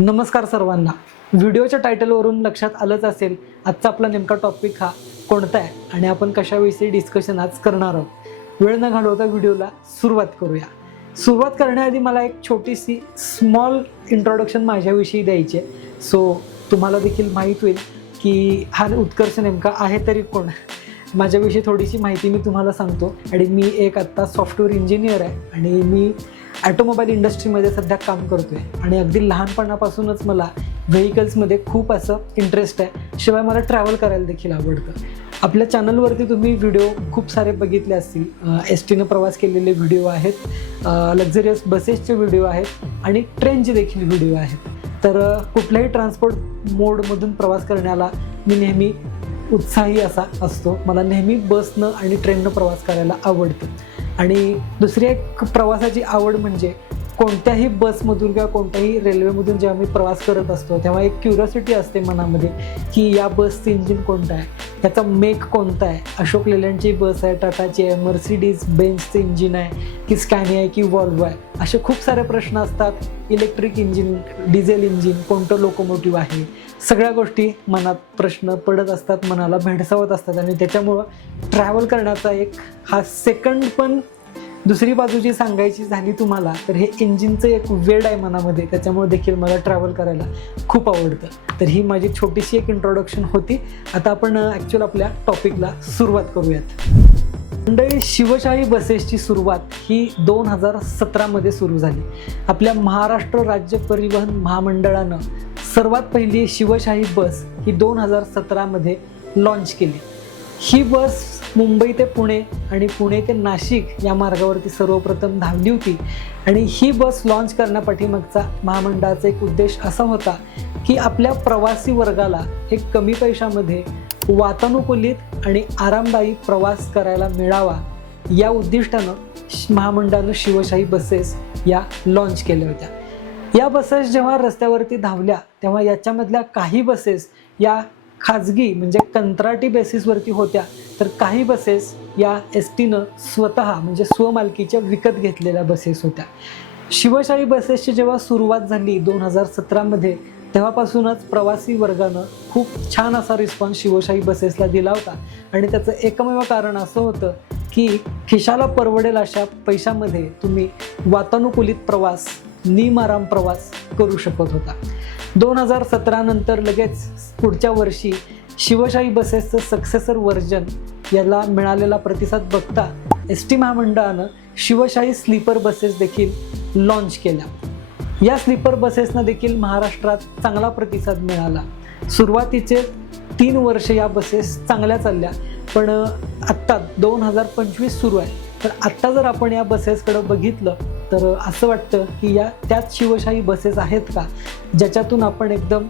नमस्कार सर्वांना. व्हिडिओच्या टायटलवरून लक्षात आलंच असेल आजचा आपला नेमका टॉपिक हा कोणता आहे आणि आपण कशाविषयी डिस्कशन आज करणार आहोत. वेळ न घालवता व्हिडिओला सुरुवात करूया. सुरुवात करण्याआधी मला एक छोटीशी स्मॉल इंट्रोडक्शन माझ्याविषयी द्यायची आहे. सो तुम्हाला देखील माहीत होईल की हा उत्कर्ष नेमका आहे तरी कोण? माझ्याविषयी थोडीशी माहिती मी तुम्हाला सांगतो. आणि मी एक आत्ता सॉफ्टवेअर इंजिनियर आहे आणि मी ॲटोमोबाईल इंडस्ट्रीमध्ये सध्या काम करतो आहे आणि अगदी लहानपणापासूनच मला व्हेकल्समध्ये खूप असं इंटरेस्ट आहे. शिवाय मला ट्रॅव्हल करायला देखील आवडतं. आपल्या चॅनलवरती तुम्ही व्हिडिओ खूप सारे बघितले असतील. एस टीनं प्रवास केलेले व्हिडिओ आहेत. लक्झरियस बसेसचे व्हिडिओ आहेत. आणि ट्रेनचे देखील व्हिडिओ आहेत. तर कुठल्याही ट्रान्सपोर्ट मोडमधून प्रवास करण्याला मी नेहमी उत्साही असा असतो. मला नेहमी बसनं आणि ट्रेननं प्रवास करायला आवडतं. आणि दुसरी एक प्रवासाची आवड म्हणजे कोणत्याही बसमधून किंवा कोणत्याही रेल्वेमधून जेव्हा मी प्रवास करत असतो तेव्हा एक क्युरियोसिटी असते मनामध्ये की या बसचं इंजिन कोणतं आहे? याचा मेक कोणता आहे? अशोक लेलँडची बस आहे टाटाची आहे मर्सिडीज बेन्सचं इंजिन आहे की स्कॅनी आहे की वॉल्वो आहे? असे खूप सारे प्रश्न असतात. इलेक्ट्रिक इंजिन डिझेल इंजिन कोणतं लोकोमोटिव्ह आहे? सगळ्या गोष्टी मनात प्रश्न पडत असतात मनाला भेडसावत असतात आणि त्याच्यामुळं ट्रॅव्हल करण्याचा एक हा सेकंड पण दुसरी बाजूची सांगायची झाली तुम्हाला तर हे इंजिनचं एक वेड आहे मनामध्ये. त्याच्यामुळे देखील मला ट्रॅव्हल करायला खूप आवडतं. तर ही माझी छोटीशी एक इंट्रोडक्शन होती. आता आपण ॲक्च्युअल आपल्या टॉपिकला सुरुवात करूयात. मंडळी शिवशाही बसेसची सुरुवात ही दोन हजार सतरामध्ये सुरू झाली. आपल्या महाराष्ट्र राज्य परिवहन महामंडळानं सर्वात पहिली शिवशाही बस ही दोन हजार सतरामध्ये लॉन्च केली. ही बस मुंबई ते पुणे आणि पुणे ते नाशिक या मार्गावरती सर्वप्रथम धावली होती आणि ही बस लॉन्च करण्यापाठीमागचा महामंडळाचा एक उद्देश असा होता की आपल्या प्रवासी वर्गाला एक कमी पैशामध्ये वातानुकूलित आणि आरामदायी प्रवास करायला मिळावा. या उद्दिष्टानं श- महामंडळानं शिवशाही बसेस या लॉन्च केल्या होत्या. या बसेस जेव्हा रस्त्यावरती धावल्या तेव्हा याच्यामधल्या काही बसेस या खाजगी म्हणजे कंत्राटी बेसिसवरती होत्या. तर काही बसेस या एस टीनं स्वतः म्हणजे स्वमालकीच्या विकत घेतलेल्या बसेस होत्या. शिवशाही बसेसची जेव्हा सुरुवात झाली दोन हजार सतरामध्ये तेव्हापासूनच प्रवासी वर्गानं खूप छान असा रिस्पॉन्स शिवशाही बसेसला दिला होता. आणि त्याचं एकमेव कारण असं होतं की खिशाला परवडेल अशा पैशामध्ये तुम्ही वातानुकूलित प्रवास निमाराम प्रवास करू शकत होता. दोन हजार सतरानंतर लगेच पुढच्या वर्षी शिवशाही बसेसचं सक्सेसर व्हर्जन याला मिळालेला प्रतिसाद बघता एस टी महामंडळानं शिवशाही स्लीपर बसेस देखील लॉन्च केल्या. या स्लीपर बसेसना देखील महाराष्ट्रात चांगला प्रतिसाद मिळाला. सुरुवातीचे तीन वर्ष या बसेस चांगल्या चालल्या पण आत्ता दोन हजार पंचवीस सुरू आहे. तर आत्ता जर आपण या बसेसकडे बघितलं तर असं वाटतं की या त्याच शिवशाही बसेस आहेत का ज्याच्यातून आपण एकदम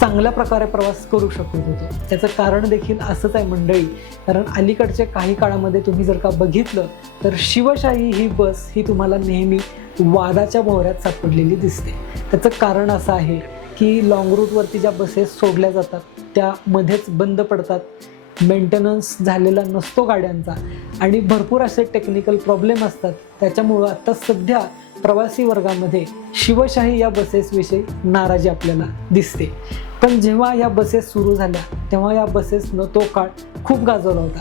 चांगल्या प्रकारे प्रवास करू शकत होतो. त्याचं कारण देखील असंच आहे मंडळी. कारण अलीकडच्या काही काळामध्ये तुम्ही जर का बघितलं तर शिवशाही ही बस ही तुम्हाला नेहमी वादाच्या भोवऱ्यात सापडलेली दिसते. त्याचं कारण असं आहे की लॉंग रूटवरती ज्या बसेस सोडल्या जातात त्या मध्येच बंद पडतात. मेंटेनन्स झालेला नसतो गाड्यांचा आणि भरपूर असे टेक्निकल प्रॉब्लेम असतात. त्याच्यामुळं आता सध्या प्रवासी वर्गामध्ये शिवशाही या बसेसविषयी नाराजी आपल्याला दिसते. पण जेव्हा या बसेस सुरू झाल्या तेव्हा या बसेसनं तो काळ खूप गाजवला होता.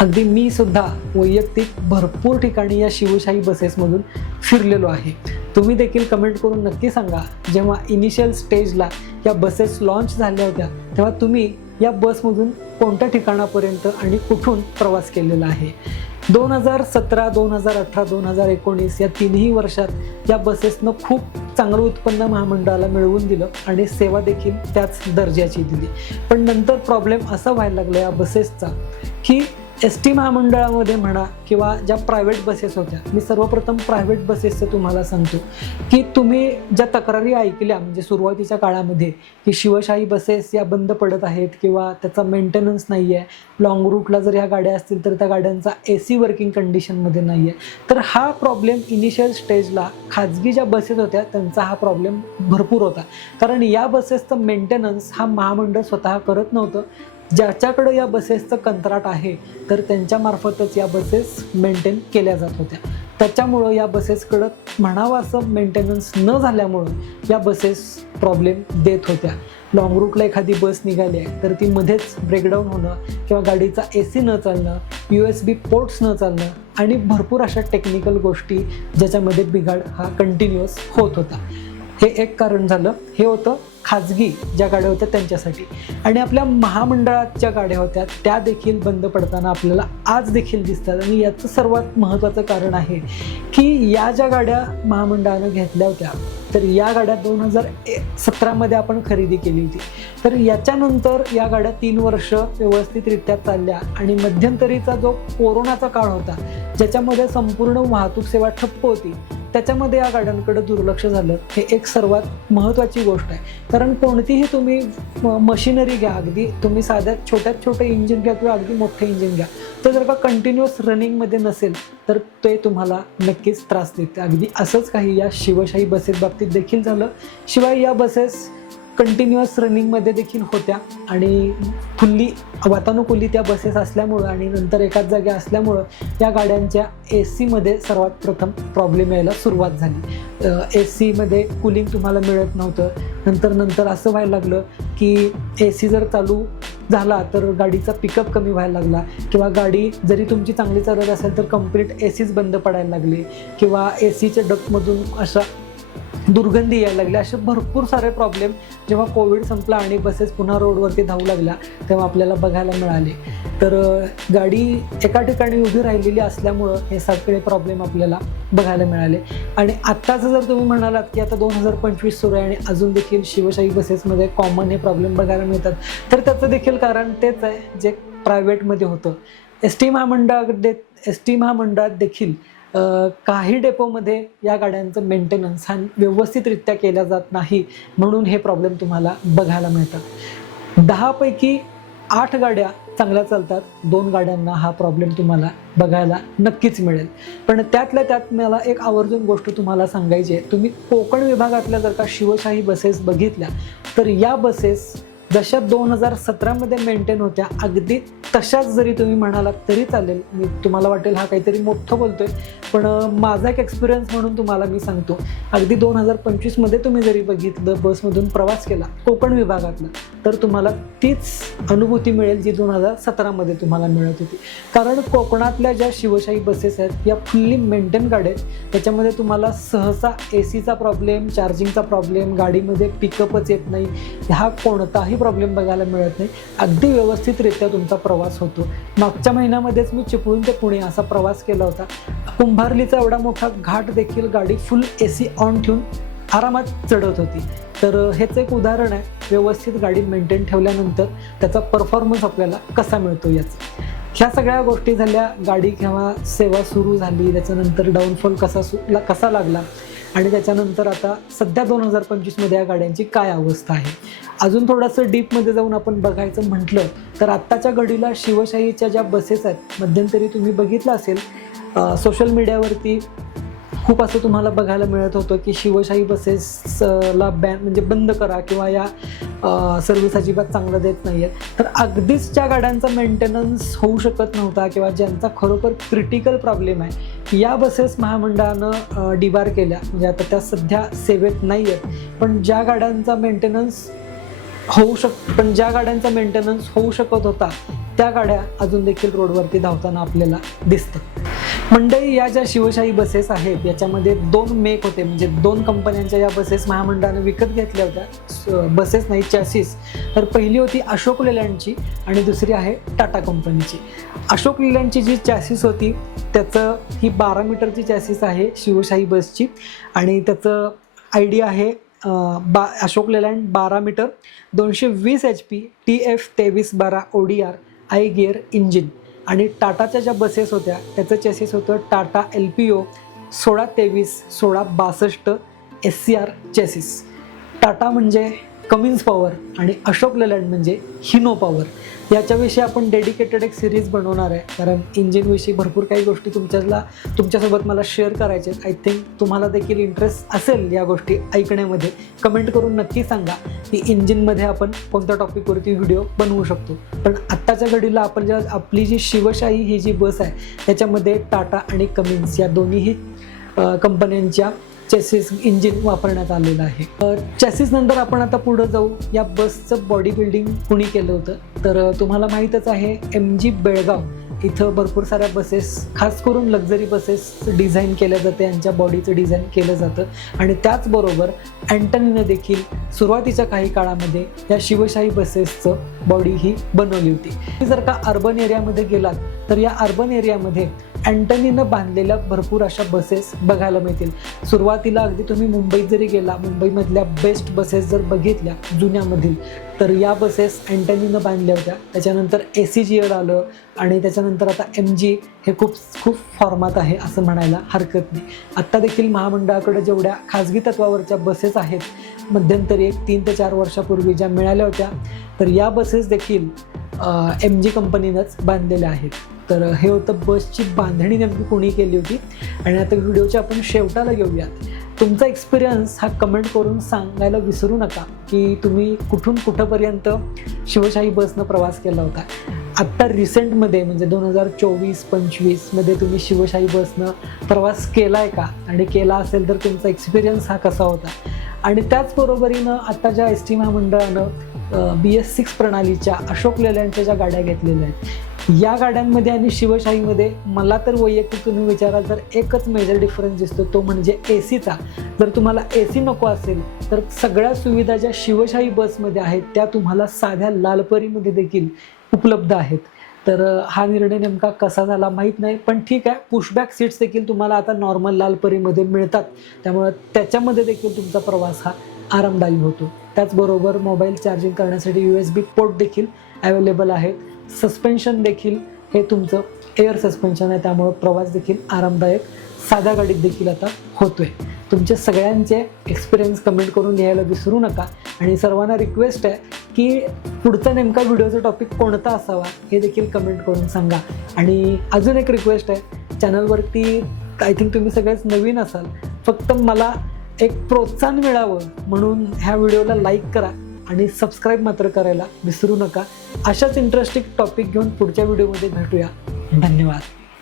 अगदी मी सुद्धा वैयक्तिक भरपूर ठिकाणी या शिवशाही बसेसमधून फिरलेलो आहे. तुम्ही देखील कमेंट करून नक्की सांगा जेव्हा इनिशियल स्टेजला या बसेस लॉन्च झाल्या होत्या तेव्हा तुम्ही या बसमधून कोणत्या ठिकाणापर्यंत आणि कुठून प्रवास केलेला आहे? दोन हजार सतरा दोन हजार अठरा दोन हजार एकोणीस या तिन्ही वर्षात या बसेसनं खूप चांगलं उत्पन्न महामंडळाला मिळवून दिलं आणि सेवा देखील त्याच दर्जाची दिली. पण नंतर प्रॉब्लेम असा व्हायला लागला या बसेसचा की एस टी महामंडळामध्ये म्हणा किंवा ज्या प्रायव्हेट बसेस होत्या मी सर्वप्रथम प्रायव्हेट बसेसचं तुम्हाला सांगतो की तुम्ही ज्या तक्रारी ऐकल्या म्हणजे सुरुवातीच्या काळामध्ये की शिवशाही बसेस या बंद पडत आहेत किंवा त्याचा मेंटेनन्स नाही आहे लॉंग रूटला जर ह्या गाड्या असतील तर त्या गाड्यांचा ए सी वर्किंग कंडिशनमध्ये नाही आहे तर हा प्रॉब्लेम इनिशियल स्टेजला खाजगी ज्या बसेस होत्या त्यांचा हा प्रॉब्लेम भरपूर होता. कारण या बसेसचं मेंटेनन्स हा महामंडळ स्वतः करत नव्हतं. ज्याच्याकडं या बसेसचं कंत्राट आहे तर त्यांच्यामार्फतच या बसेस मेंटेन केल्या जात होत्या. त्याच्यामुळं या बसेसकडं म्हणावं असं मेंटेनन्स न झाल्यामुळं या बसेस प्रॉब्लेम देत होत्या. लॉंग रूटला एखादी बस निघाली आहे तर ती मध्येच ब्रेकडाऊन होणं किंवा गाडीचा ए सी न चालणं यू एस बी पोर्ट्स न चालणं आणि भरपूर अशा टेक्निकल गोष्टी ज्याच्यामध्ये बिघाड हा कंटिन्युअस होत होता. हे एक कारण झालं. हे होतं खाजगी ज्या गाड्या होत्या त्यांच्यासाठी. आणि आपल्या महामंडळात ज्या गाड्या होत्या त्या देखील बंद पडताना आपल्याला आज देखील दिसतात. आणि याचं सर्वात महत्त्वाचं कारण आहे की या ज्या गाड्या महामंडळानं घेतल्या होत्या तर या गाड्या दोन हजार सतरामध्ये आपण खरेदी केली होती. तर याच्यानंतर या गाड्या तीन वर्ष व्यवस्थितरित्या चालल्या आणि मध्यंतरीचा जो कोरोनाचा काळ होता ज्याच्यामध्ये संपूर्ण वाहतूक सेवा ठप्प होती त्याच्यामध्ये या गाड्यांकडे दुर्लक्ष झालं. हे एक सर्वात महत्त्वाची गोष्ट आहे. कारण कोणतीही तुम्ही मशिनरी घ्या अगदी तुम्ही साध्या छोट्यात छोटे इंजिन घ्या किंवा अगदी मोठे इंजिन घ्या. ते जर का कंटिन्युअस रनिंगमध्ये नसेल तर ते तुम्हाला नक्कीच त्रास देते. अगदी असंच काही या शिवशाही बसेस बाबतीत देखील झालं. शिवाय या बसेस कंटिन्युअस रनिंगमध्ये देखील होत्या. आणि फुल्ली वातानुकूलित त्या बसेस असल्यामुळं आणि नंतर एकाच जागी असल्यामुळं या गाड्यांच्या ए सीमध्ये सर्वात प्रथम प्रॉब्लेम यायला सुरुवात झाली. ए सीमध्ये कूलिंग तुम्हाला मिळत नव्हतं. नंतर नंतर असं व्हायला लागलं की ए सी जर चालू झाला तर गाडीचा पिकअप कमी व्हायला लागला. किंवा गाडी जरी तुमची चांगली चालत असेल तर कंप्लीट ए सीच बंद पडायला लागली. किंवा ए सीच्या डकमधून अशा दुर्गंधी यायला लागल्या असे भरपूर सारे प्रॉब्लेम जेव्हा कोविड संपला आणि बसेस पुन्हा रोडवरती धावू लागल्या तेव्हा आपल्याला बघायला मिळाले. तर गाडी एका ठिकाणी उभी राहिलेली असल्यामुळं हे सगळे प्रॉब्लेम आपल्याला बघायला मिळाले. आणि आत्ताचं जर तुम्ही म्हणालात की आता दोन हजार पंचवीस सुरू आहे आणि अजून देखील शिवशाही बसेसमध्ये कॉमन हे प्रॉब्लेम बघायला मिळतात तर त्याचं देखील कारण तेच आहे जे प्रायव्हेटमध्ये होतं. एस टी महामंडळात एस टी महामंडळात देखील काही डेपोमध्ये या गाड्यांचं मेंटेनन्स हा व्यवस्थितरित्या केला जात नाही म्हणून हे प्रॉब्लेम तुम्हाला बघायला मिळतात दहापैकी आठ गाड्या चांगल्या चालतात. दोन गाड्यांना हा प्रॉब्लेम तुम्हाला बघायला नक्कीच मिळेल. पण त्यातल्या त्यात मला एक आवर्जून गोष्ट तुम्हाला सांगायची आहे. तुम्ही कोकण विभागातल्या जर का शिवशाही बसेस बघितल्या तर या बसेस जशा दोन हजार सतरामध्ये मेंटेन होत्या. अगदी तशाच जरी तुम्ही म्हणालात तरी चालेल. मी तुम्हाला वाटेल हा काहीतरी मोठं बोलतोय. पण माझा एक एक्सपिरियन्स म्हणून तुम्हाला मी सांगतो. अगदी दोन हजार पंचवीसमध्ये तुम्ही जरी बघितलं बसमधून प्रवास केला कोकण विभागातला तर तुम्हाला तीच अनुभूती मिळेल जी दोन हजार सतरामध्ये तुम्हाला मिळत होती. कारण कोकणातल्या ज्या शिवशाही बसेस आहेत या फुल्ली मेंटेन गाड्या आहेत. त्याच्यामध्ये तुम्हाला सहसा ए सीचा प्रॉब्लेम चार्जिंगचा प्रॉब्लेम गाडीमध्ये पिकअपच येत नाही. हा कोणताही प्रॉब्लेम बघायला मिळत नाही. अगदी व्यवस्थितरित्या तुमचा प्रवास होतो. मागच्या महिन्यामध्येच मी चिपळूण ते पुणे असा प्रवास केला होता. कुंभारलीचा एवढा मोठा घाट देखील गाडी फुल ए सी ऑन ठेवून आरामात चढत होती. तर हेच एक उदाहरण आहे. व्यवस्थित गाडी मेंटेन ठेवल्यानंतर त्याचा परफॉर्मन्स आपल्याला कसा मिळतो याचा. ह्या सगळ्या गोष्टी झाल्या. गाडी किंवा सेवा सुरू झाली. त्याच्यानंतर डाऊनफॉल कसा सु ला- कसा लागला? आणि त्याच्यानंतर आता सध्या दोन हजार पंचवीसमध्ये या गाड्यांची काय अवस्था आहे? अजून थोडंसं डीपमध्ये जाऊन आपण बघायचं म्हटलं तर आत्ताच्या घडीला शिवशाहीच्या ज्या बसेस आहेत मध्यंतरी तुम्ही बघितलं असेल सोशल मीडियावरती खूप असं तुम्हाला बघायला मिळत होतं की शिवशाही बसेसला बॅन म्हणजे बंद करा किंवा या सर्व्हिस अजिबात चांगलं देत नाही आहेत तर अगदीच ज्या गाड्यांचा मेंटेनन्स होऊ शकत नव्हता किंवा ज्यांचा खरोखर क्रिटिकल प्रॉब्लेम आहे या बसेस महामंडळानं डिबार केल्या. म्हणजे आता त्या सध्या सेवेत नाही आहेत पण ज्या गाड्यांचा मेंटेनन्स होऊ शक पण ज्या गाड्यांचा मेंटेनन्स होऊ शकत होता त्या गाड्या अजून देखील रोडवरती धावताना आपल्याला दिसतात. मंडई या ज्या शिवशाही बसेस आहेत याच्यामध्ये दोन मेक होते. म्हणजे दोन कंपन्यांच्या या बसेस महामंडळानं विकत घेतल्या होत्या. बसेस नाही चॅसिस तर पहिली होती अशोक लेलँडची आणि दुसरी आहे टाटा कंपनीची. अशोक लेलँडची जी चॅसिस होती त्याचं ही बारा मीटरची चॅसिस आहे शिवशाही बसची. आणि त्याचं आयडिया आहे बा अशोक लेलँड बारा मीटर दोनशे वीस एच पी टी एफ तेवीस बारा O D R I gear engine आणि टाटाच्या ज्या बसेस होत्या त्याचं चेसिस होतं टाटा एल पी ओ सोळा तेवीस सोळा बासष्ट S C R chassis. Tata म्हणजे कमिन्स पॉवर आणि अशोक लेलँड म्हणजे हिनो पॉवर. याच्याविषयी आपण डेडिकेटेड एक सिरीज बनवणार आहे. कारण इंजिनविषयी भरपूर काही गोष्टी तुमच्याला तुमच्यासोबत मला शेअर करायच्या आहेत. आय थिंक तुम्हाला देखील इंटरेस्ट असेल या गोष्टी ऐकण्यामध्ये. कमेंट करून नक्की सांगा की इंजिनमध्ये आपण कोणत्या टॉपिकवरती व्हिडिओ बनवू शकतो. पण आत्ताच्या घडीला आपण ज्या आपली जी शिवशाही ही जी बस आहे त्याच्यामध्ये टाटा आणि कमिन्स या दोन्हीही कंपन्यांच्या चेसिस इंजिन वापरण्यात आलेलं आहे. चॅसिस नंतर आपण आता पुढं जाऊ. या बसचं बॉडी बिल्डिंग कुणी केलं होतं? तर तुम्हाला माहीतच आहे एम जी बेळगाव इथं भरपूर साऱ्या बसेस खास करून लक्झरी बसेस डिझाईन केल्या जाते. यांच्या बॉडीचं डिझाईन केलं जातं. आणि त्याचबरोबर अँटनीनं देखील सुरुवातीच्या काही काळामध्ये या शिवशाही बसेसचं बॉडी ही बनवली होती. जर का अर्बन एरियामध्ये गेलात तर या अर्बन एरियामध्ये अँटनीनं बांधलेल्या भरपूर अशा बसेस बघायला मिळतील. सुरुवातीला अगदी तुम्ही मुंबईत जरी गेला मुंबईमधल्या बेस्ट बसेस जर बघितल्या जुन्यामधील तर या बसेस अँटनीनं बांधल्या होत्या. त्याच्यानंतर ए सी जी एड आलं आणि त्याच्यानंतर आता एम जी हे खूप खूप फॉर्मात आहे असं म्हणायला हरकत नाही. आत्ता देखील महामंडळाकडे जेवढ्या खाजगी तत्वावरच्या बसेस आहेत मध्यंतरी एक तीन ते चार वर्षापूर्वी ज्या मिळाल्या होत्या तर या बसेस देखील एम जी कंपनीनंच बांधलेल्या आहेत. तर हे होतं बसची बांधणी नेमकी कोणी केली होती? आणि आता व्हिडिओच्या आपण शेवटाला घेऊयात. तुमचा एक्सपिरियन्स हा कमेंट करून सांगायला विसरू नका की तुम्ही कुठून कुठंपर्यंत शिवशाही बसनं प्रवास केला होता. आत्ता रिसेंटमध्ये म्हणजे दोन हजार चोवीस पंचवीसमध्ये तुम्ही शिवशाही बसनं प्रवास केला आहे का? आणि केला असेल तर तुमचा एक्सपिरियन्स हा कसा होता? आणि त्याचबरोबरीनं आत्ता ज्या एस टी महामंडळानं बी एस सिक्स प्रणालीच्या अशोक लेलँडच्या ज्या गाड्या घेतलेल्या आहेत या गाड्यांमध्ये आणि शिवशाहीमध्ये मला तर वैयक्तिक तुम्ही विचाराल तर एकच मेजर डिफरन्स दिसतो तो म्हणजे ए सीचा जर तुम्हाला ए सी नको असेल तर सगळ्या सुविधा ज्या शिवशाही बसमध्ये आहेत त्या तुम्हाला साध्या लालपरीमध्ये देखील उपलब्ध आहेत. तर हा निर्णय नेमका कसा झाला माहीत नाही पण ठीक आहे पुशबॅक सीट्स देखील तुम्हाला आता नॉर्मल लालपरीमध्ये मिळतात. त्यामुळं त्याच्यामध्ये देखील तुमचा प्रवास हा आरामदायी होतो. त्याचबरोबर मोबाईल चार्जिंग करण्यासाठी यू एस बी पोर्ट देखील अवेलेबल आहे. सस्पेन्शन देखील हे तुमचं एअर सस्पेन्शन आहे. त्यामुळं प्रवास देखील आरामदायक साध्या गाडीत देखील आता होतोय. तुमचे सगळ्यांचे एक्सपिरियन्स कमेंट करून यायला विसरू नका. आणि सर्वांना रिक्वेस्ट आहे की पुढचा नेमका व्हिडिओचा टॉपिक कोणता असावा हे देखील कमेंट करून सांगा. आणि अजून एक रिक्वेस्ट आहे. चॅनलवरती आय थिंक तुम्ही सगळेच नवीन असाल. फक्त मला एक प्रोत्साहन मिळावं म्हणून ह्या व्हिडिओला लाईक करा आणि सबस्क्राईब मात्र करायला विसरू नका. अशाच इंटरेस्टिंग टॉपिक घेऊन पुढच्या व्हिडिओमध्ये भेटूया. धन्यवाद.